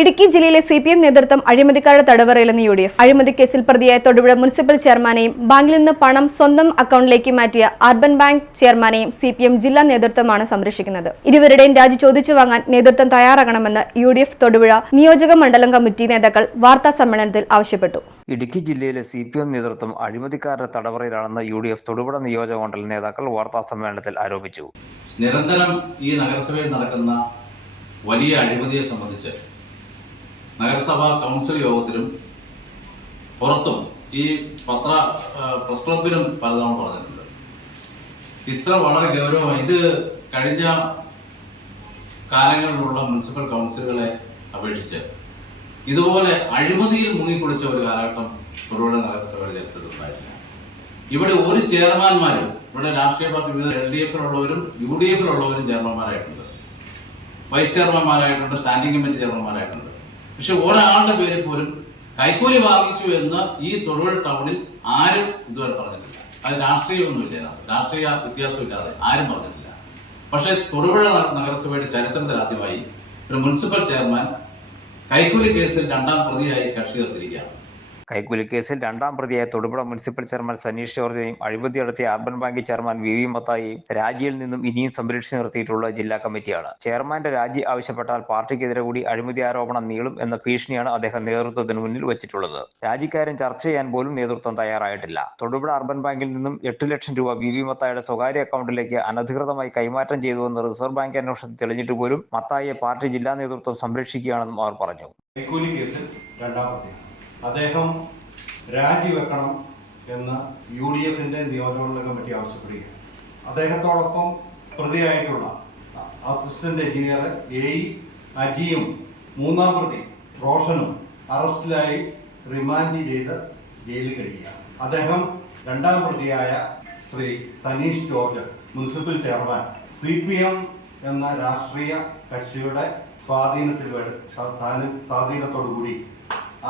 ഇടുക്കി ജില്ലയിലെ C P M നേതൃത്വം അഴിമതിക്കാരുടെ തടവറയിലെന്ന് യു ഡി എഫ് അഴിമതി കേസിൽ പ്രതിയായ തൊടുപുഴ മുനിസിപ്പൽ ചെയർമാനെയും ബാങ്കിൽ നിന്ന് പണം സ്വന്തം അക്കൗണ്ടിലേക്ക് മാറ്റിയ അർബൻ ബാങ്ക് ചെയർമാനെയും സി പി എം ജില്ലാ നേതൃത്വമാണ് സംരക്ഷിക്കുന്നത്. ഇരുവരുടെയും രാജി ചോദിച്ചു വാങ്ങാൻ നേതൃത്വം തയ്യാറാകണമെന്ന് യു ഡി എഫ് തൊടുപുഴ നിയോജക മണ്ഡലം കമ്മിറ്റി നേതാക്കൾ വാർത്താ സമ്മേളനത്തിൽ ആവശ്യപ്പെട്ടു. ഇടുക്കി ജില്ലയിലെ സി പി എം നേതൃത്വം അഴിമതിക്കാരുടെ തടവറയിലാണെന്ന് യു ഡി എഫ് തൊടുപുഴ നിയോജക മണ്ഡലം നേതാക്കൾ വാർത്താ സമ്മേളനത്തിൽ ആരോപിച്ചു. നിരന്തരം ഈ നഗരസഭയിൽ നടക്കുന്ന വലിയ അഴിമതിയെ സംബന്ധിച്ച് നഗരസഭാ കൗൺസിൽ യോഗത്തിലും പുറത്തും ഈ പത്ര പ്രസ് ക്ലബിലും പലതവണ പറഞ്ഞിട്ടുണ്ട്. ഇത്ര വളരെ ഗൗരവമായി ഇത് കഴിഞ്ഞ കാലങ്ങളിലുള്ള മുനിസിപ്പൽ കൗൺസിലുകളെ അപേക്ഷിച്ച് ഇതുപോലെ അഴിമതിയിൽ മുങ്ങിക്കുളിച്ച ഒരു കാലഘട്ടം ഒരുപാട് നഗരസഭയുടെ ചരിത്രത്തിലുണ്ടായിട്ടില്ല ഇവിടെ ഒരു ചെയർമാൻമാരും ഇവിടെ രാഷ്ട്രീയ പാർട്ടി എൽ ഡി എഫിലുള്ളവരും യു ഡി എഫിലുള്ളവരും ചെയർമാൻമാരായിട്ടുണ്ട്. വൈസ് ചെയർമാൻമാരായിട്ടുണ്ട് സ്റ്റാൻഡിംഗ് കമ്മിറ്റി ചെയർമാൻമാരായിട്ടുണ്ട്. പക്ഷെ ഒരാളുടെ പേര് പോലും കൈക്കൂലി വാങ്ങിച്ചു എന്ന് ഈ തൊഴിൽ ടൗണിൽ ആരും ഇതുവരെ പറഞ്ഞിട്ടില്ല. അത് രാഷ്ട്രീയമൊന്നുമില്ല. രാഷ്ട്രീയ വ്യത്യാസമില്ലാതെ ആരും പറഞ്ഞിട്ടില്ല. പക്ഷെ തൊടുപുഴ നഗരസഭയുടെ ചരിത്രത്തിൽ ആദ്യമായി ഒരു മുനിസിപ്പൽ ചെയർമാൻ കൈക്കൂലി കേസിൽ രണ്ടാം പ്രതിയായി കക്ഷി ചേർത്തിരിക്കുകയാണ് കൈക്കൂലി കേസിൽ രണ്ടാം പ്രതിയായ തൊടുപുഴ മുനിസിപ്പൽ ചെയർമാൻ സനീഷ് ജോർജിനെയും അഴിമതി നടത്തിയ urban bank chairman V V മത്തായിയും രാജിയിൽ നിന്നും ഇനിയും സംരക്ഷിച്ചു നിർത്തിയിട്ടുള്ള ജില്ലാ കമ്മിറ്റിയാണ്. ചെയർമാന്റെ രാജി ആവശ്യപ്പെട്ടാൽ പാർട്ടിക്കെതിരെ കൂടി അഴിമതി ആരോപണം നീളും എന്ന ഭീഷണിയാണ് അദ്ദേഹം നേതൃത്വത്തിന് മുന്നിൽ വെച്ചിട്ടുള്ളത്. രാജിക്കാരൻ ചർച്ച ചെയ്യാൻ പോലും നേതൃത്വം തയ്യാറായിട്ടില്ല. തൊടുപുഴ അർബൻ ബാങ്കിൽ നിന്നും എട്ട് ലക്ഷം രൂപ വി വി മത്തായുടെ സ്വകാര്യ അക്കൗണ്ടിലേക്ക് അനധികൃതമായി കൈമാറ്റം ചെയ്തുവെന്ന് റിസർവ് ബാങ്ക് അന്വേഷണത്തിൽ തെളിഞ്ഞിട്ട് പോലും മത്തായിയെ പാർട്ടി ജില്ലാ നേതൃത്വം സംരക്ഷിക്കുകയാണെന്നും അവർ പറഞ്ഞു. കേസിൽ രണ്ടാം അദ്ദേഹം രാജിവെക്കണം എന്ന് യു ഡി എഫിന്റെ നിയോജകമണ്ഡല കമ്മിറ്റി ആവശ്യപ്പെടുകയാണ്. അദ്ദേഹത്തോടൊപ്പം പ്രതിയായിട്ടുള്ള അസിസ്റ്റന്റ് എഞ്ചിനീയർ എ അജിയും മൂന്നാം പ്രതി റോഷനും അറസ്റ്റിലായി റിമാൻഡ് ചെയ്ത് ജയിലിൽ കഴിയുകയാണ്. അദ്ദേഹം രണ്ടാം പ്രതിയായ Shri Saneesh George municipal chairman C P M എന്ന രാഷ്ട്രീയ കക്ഷിയുടെ സ്വാധീനത്തിൽ സ്വാധീനത്തോടുകൂടി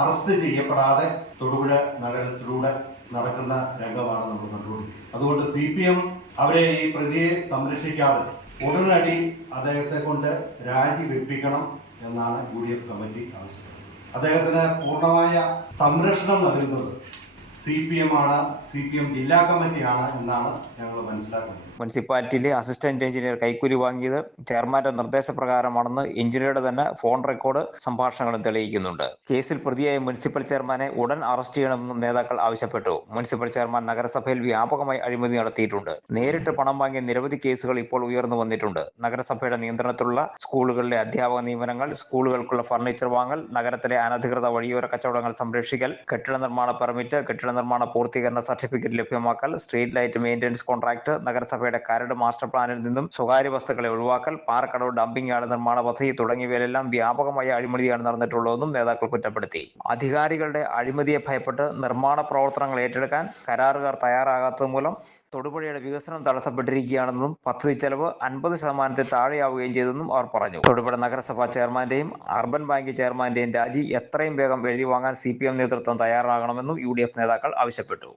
അറസ്റ്റ് ചെയ്യപ്പെടാതെ തൊടുപുഴ നഗരത്തിലൂടെ നടക്കുന്ന രംഗമാണ് നമ്മൾ കണ്ടുകൊണ്ടിരിക്കുന്നത്. അതുകൊണ്ട് സി പി എം അവരെ ഈ പ്രതിയെ സംരക്ഷിക്കാതെ ഉടനടി അദ്ദേഹത്തെ കൊണ്ട് രാജിവെപ്പിക്കണം എന്നാണ് യു ഡി എഫ് കമ്മിറ്റി ആവശ്യപ്പെടുന്നത് അദ്ദേഹത്തിന് പൂർണമായ സംരക്ഷണം നൽകുന്നത് ആണ് ജില്ലാ കമ്മിറ്റിയാണ് എന്നാണ് ഞങ്ങൾ മനസ്സിലാക്കുന്നത്. മുനിസിപ്പാലിറ്റിയിലെ അസിസ്റ്റന്റ് എഞ്ചിനീയർ കൈക്കൂലി വാങ്ങിയത് ചെയർമാന്റെ നിർദ്ദേശപ്രകാരമാണെന്ന് എഞ്ചിനീയറുടെ തന്നെ ഫോൺ റെക്കോർഡ് സംഭാഷണങ്ങളും തെളിയിക്കുന്നുണ്ട്. കേസിൽ പ്രതിയായ മുനിസിപ്പൽ ചെയർമാനെ ഉടൻ അറസ്റ്റ് ചെയ്യണമെന്നും നേതാക്കൾ ആവശ്യപ്പെട്ടു. മുനിസിപ്പൽ ചെയർമാൻ നഗരസഭയിൽ വ്യാപകമായി അഴിമതി നടത്തിയിട്ടുണ്ട്. നേരിട്ട് പണം വാങ്ങിയ നിരവധി കേസുകൾ ഇപ്പോൾ ഉയർന്നു വന്നിട്ടുണ്ട്. നഗരസഭയുടെ നിയന്ത്രണത്തിലുള്ള സ്കൂളുകളിലെ അധ്യാപക നിയമനങ്ങൾ സ്കൂളുകൾക്കുള്ള ഫർണിച്ചർ വാങ്ങൽ നഗരത്തിലെ അനധികൃത വഴിയോര കച്ചവടങ്ങൾ സംരക്ഷിക്കൽ കെട്ടിട നിർമ്മാണ പെർമിറ്റ് കെട്ടിട നിർമ്മാണ പൂർത്തീകരണ സർട്ടിഫിക്കറ്റ് ലഭ്യമാക്കൽ സ്ട്രീറ്റ് ലൈറ്റ് മെയിന്റനൻസ് കോൺട്രാക്ട് നഗരസഭയുടെ കരട് മാസ്റ്റർ പ്ലാനിൽ നിന്നും സ്വകാര്യ വസ്തുക്കളെ ഒഴിവാക്കൽ പാറക്കടവ് ഡംപിംഗ് യാർഡ് നിർമ്മാണ പദ്ധതി തുടങ്ങിയവയിലെല്ലാം വ്യാപകമായ അഴിമതിയാണ് നടന്നിട്ടുള്ളതെന്നും നേതാക്കൾ കുറ്റപ്പെടുത്തി. അധികാരികളുടെ അഴിമതിയെ ഭയപ്പെട്ട് നിർമ്മാണ പ്രവർത്തനങ്ങൾ ഏറ്റെടുക്കാൻ കരാറുകാർ തയ്യാറാകാത്തത് മൂലം തൊടുപുഴയുടെ വികസനം തടസ്സപ്പെട്ടിരിക്കുകയാണെന്നും പദ്ധതി ചെലവ് അൻപത് ശതമാനത്തിൽ താഴെയാവുകയും ചെയ്തെന്നും അവർ പറഞ്ഞു. തൊടുപുഴ നഗരസഭാ ചെയർമാന്റെയും അർബൻ ബാങ്ക് ചെയർമാന്റെയും രാജി എത്രയും വേഗം എഴുതി വാങ്ങാൻ സി നേതൃത്വം തയ്യാറാകണമെന്നും യു ഡി എഫ് നേതാക്കൾ ആവശ്യപ്പെട്ടു.